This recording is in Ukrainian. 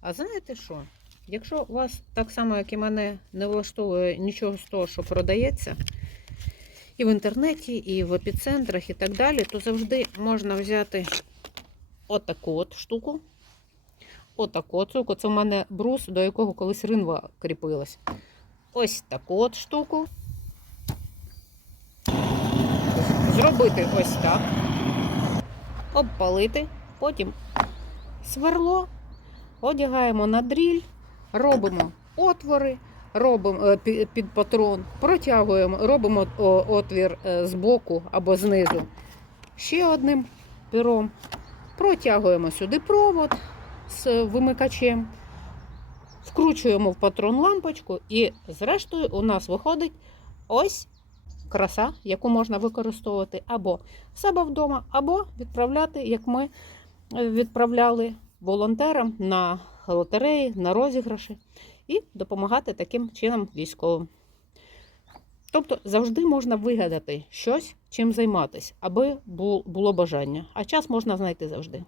А знаєте що? Якщо вас так само, як і мене, не влаштовує нічого з того, що продається, і в інтернеті, і в епіцентрах, і так далі, то завжди можна взяти отаку от штуку. Отаку от штуку. Це в мене брус, до якого колись ринва кріпилась. Ось таку от штуку. Зробити ось так. Обпалити. Потім сверло, одягаємо на дріль, робимо отвори, робимо е, під патрон, протягуємо, робимо отвір е, з боку або знизу ще одним пером, протягуємо сюди провод з вимикачем, вкручуємо в патрон лампочку, і зрештою у нас виходить ось краса, яку можна використовувати або в себе вдома, або відправляти, як ми е, відправляли волонтерам на лотереї, на розіграші, і допомагати таким чином військовим. Тобто завжди можна вигадати щось, чим займатися, аби було бажання. А час можна знайти завжди.